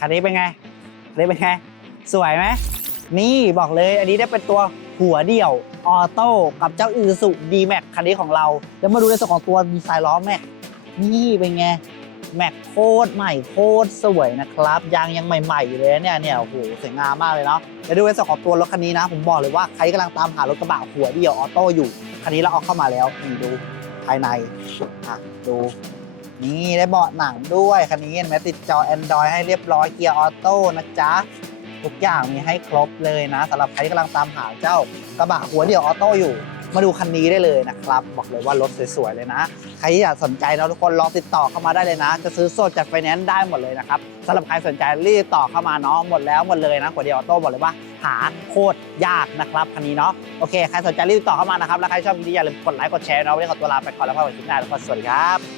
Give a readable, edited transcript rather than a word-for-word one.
คันนี้เป็นไงสวยไหมนี่บอกเลยอันนี้ได้เป็นตัวหัวเดี่ยวออโต้กับเจ้า Isuzu D-Max คันนี้ของเราแล้วมาดูในส่วนของตัวดีไซน์ล้อแม็กนี่เป็นไงแม็กโคตรใหม่โคตรสวยนะครับยางยังใหม่ๆอยู่เลยเนี่ยโอ้โหสวยงามมากเลยเนาะแล้วดูในส่วนของตัวรถคันนี้นะผมบอกเลยว่าใครกำลังตามหารถกระบะหัวเดี่ยวออโต้อยู่คันนี้เราเอาเข้ามาแล้วนี่ดูภายในดูนี่ได้เบาะหนังด้วยคันนี้เห็นไหมติดจอ Android ให้เรียบร้อยเกียร์ออโต้นะจ๊ะทุกอย่างมีให้ครบเลยนะสำหรับใครที่กำลังตามหาเจ้ากระบะหัวเดี่ยวออโต้อยู่มาดูคันนี้ได้เลยนะครับบอกเลยว่ารถสวยๆเลยนะใครที่อยากสนใจนะทุกคนลองติดต่อเข้ามาได้เลยนะจะซื้อสดจัดไฟแนนซ์ได้หมดเลยนะครับสำหรับใครสนใจรีบต่อเข้ามาเนาะหมดเลยนะหัวเดี่ยวออโต้บอกเลยว่าหาโคตรยากนะครับคันนี้เนาะโอเคใครสนใจรีบต่อเข้ามานะครับแล้วใครชอบวิดีโออย่าลืมกดไลค์กดแชร์เนาะวันนี้ขอตัวลาไปก่อนแล้วพบกันคลิปหน้าทุกคนสวัสดีครับ